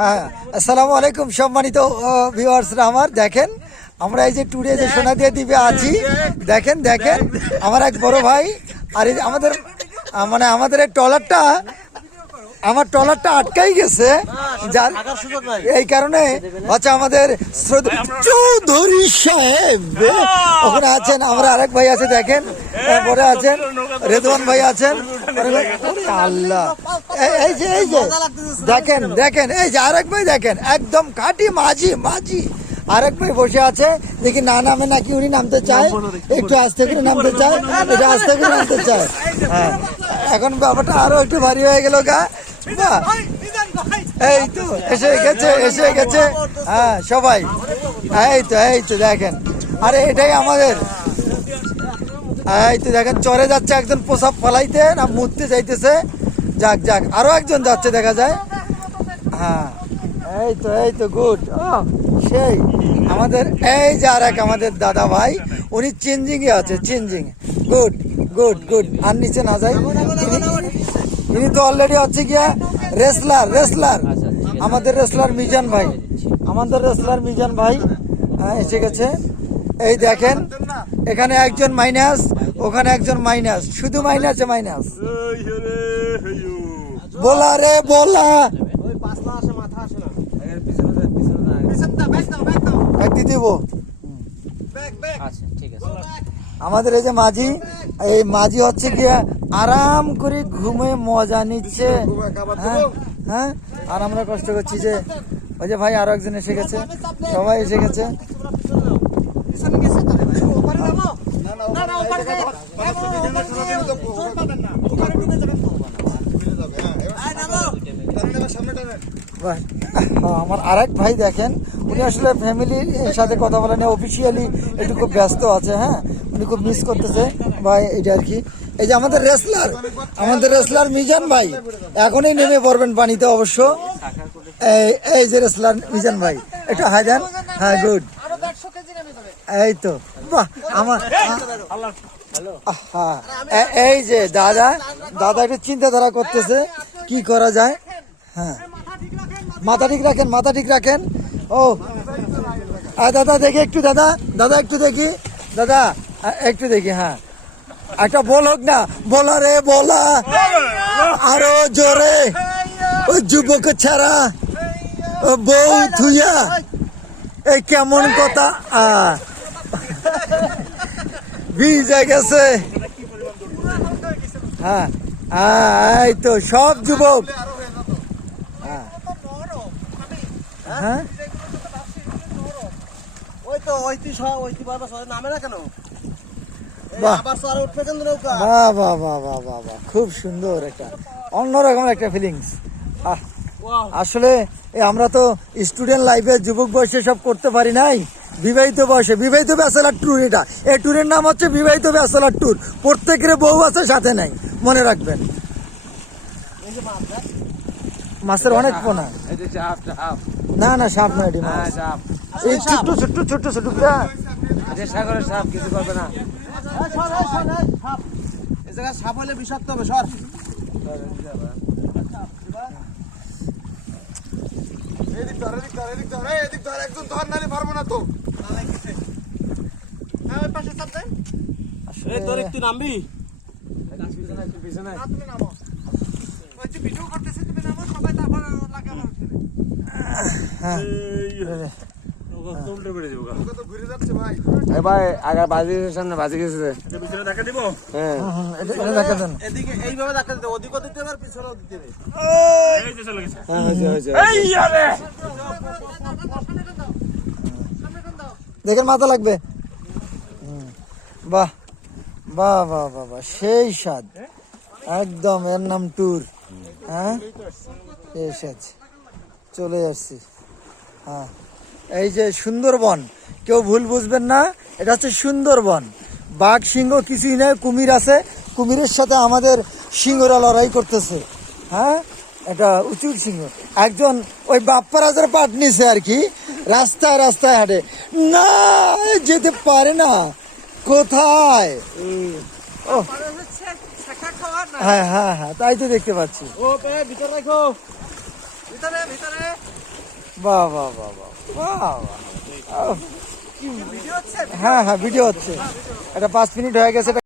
হ্যাঁ, আসসালামু আলাইকুম সম্মানিত ভিউয়ার্সরা। আমার দেখেন, আমরা এই যে ট্যুরে যে সোনাদিয়া দ্বীপে আছি, দেখেন দেখেন আমার এক বড় ভাই। আর এই আমাদের মানে আমাদের এই ট্রলারটা, আমার ট্রলারটা আটকাই গেছে, যার এই কারণে হচ্ছে আমাদের চৌধুরী সাহেব ওখানে আছেন। আমরা আরেক ভাই আছে, দেখেন পরে আছেন রেদওয়ান ভাই আছেন। আল্লাহ, এই যে দেখেন দেখেন, এই যে আরেক ভাই দেখেন, একদম কাটি মাঝি মাঝি আরেক ভাই বসে আছে। দেখি না নামে নাকি, উনি নামতে চায়, একটু আস্তে করে নামতে চায়, এটা আস্তে করে নামতে চায়। হ্যাঁ, এখন ব্যাপারটা আরো একটু ভারী হয়ে গেল গা। এই তো এসে গেছে হ্যাঁ সবাই। এই তো দেখেন, আরে এটাই আমাদের। এই তো দেখেন চরে যাচ্ছে একজন প্রসাব ফলাইতে না মুততে যাইতেছে। যাক যাক, আরো একজন যাচ্ছে দেখা যায়। হ্যাঁ, এই তো গুড। সেই আমাদের এই যে আর এক আমাদের দাদা ভাই, উনি চেঞ্জিং এ আছে, চেঞ্জিং। Good good good. আর নিচে না যাই, ইনি তো অলরেডি হচ্ছে গিয়া রেসলার আমাদের রেসলার মিজান ভাই, এসে গেছে। এই দেখেন, এখানে একজন মাইনাস, ওখানে একজন মাইনাস, শুধু মাইনাসে মাইনাস। বলা রে বলা, একটি দিব। আমাদের এই যে মাঝি, এই মাঝি হচ্ছে গিয়া আরাম করে ঘুমে মজা নিচ্ছে। হ্যাঁ, আর আমরা কষ্ট করছি যে ওই যে ভাই আরো একজন এসে গেছে, সবাই এসে গেছে। আমার আরেক ভাই দেখেন, উনি আসলে ফ্যামিলির সাথে কথা বলে না, অফিসিয়ালি একটু খুব ব্যস্ত আছে। হ্যাঁ, উনি খুব মিস করতেছে ভাই, এটা আর কি। এই যে আমাদের রেসলার মিজান ভাই এখনই নেমে পড়বেন পানিতে অবশ্য। এই যে রেসলার মিজান ভাই, একটু হাই দেন। হ্যাঁ, গুড। এই তো বাহ, আমার এই যে দাদা একটু চিন্তাধারা করতেছে কি করা যায়। হ্যাঁ, মাথা ঠিক রাখেন। ও দাদা দেখি একটু, দাদা একটু দেখি, একটু দেখি। হ্যাঁ, একটা বল হোক না, বলা রে বলা, আরো জোরে। ওই যুবক ছাড়া বউ থুইয়া, এই কেমন কথা, ভিজে গেছে। হ্যাঁ, এই তো সব যুবক। হ্যাঁ, খুব সুন্দর, একটা অন্যরকম একটা ফিলিংস। আসলে আমরা তো স্টুডেন্ট লাইফে যুবক বয়সে সব করতে পারি নাই, বিবাহিত বয়সে, বিবাহিত ব্যাচেলার ট্যুর। এটা এই ট্যুরের নাম হচ্ছে বিবাহিত ব্যাচেলার ট্যুর। প্রত্যেকের বউ আছে, সাথে নাই, মনে রাখবেন। মাছের অনেক পোনা, না সাপ না, এটি মাছ। এই ছোট্ট সাগরের সাপ কিছু করবে না। সাপ হলে বিষাক্ত হবে। সর, তুই নামবি। ভাই আগে বাজির সামনে বাজি গেছে, দেখা দিব। হ্যাঁ, এদিকে এইভাবে দেখা দিতে, ওদিকে দিতে হবে, পিছনেও দিতে হবে। এই যে চলে গেছে। দেখেন মাথা লাগবে। বাহ বাহ বাহ বাহ বাহ, সেই স্বাদ একদম। এর নাম ট্যুর। হ্যাঁ, এসেছি, চলে আসছি। হ্যাঁ, এই যে সুন্দরবন, কেউ ভুল বুঝবেন না, এটা হচ্ছে সুন্দরবন। বাঘ সিংহ কিছুই নয়, কুমির আছে, কুমিরের সাথে আমাদের সিংহরা লড়াই করতেছে। হ্যাঁ, এটা উঁচুর সিংহ। একজন ওই বাপ্পারাজের পাট নিছে আর কি, রাস্তায় হাঁটে না, যেতে পারে না। কোথায়? হ্যাঁ, তাই তো দেখতে পাচ্ছি। বাহ বাহ বাহ বাহ বাহ বাহ। হ্যাঁ হ্যাঁ ভিডিও হচ্ছে, এটা 5 মিনিট হয়ে গেছে।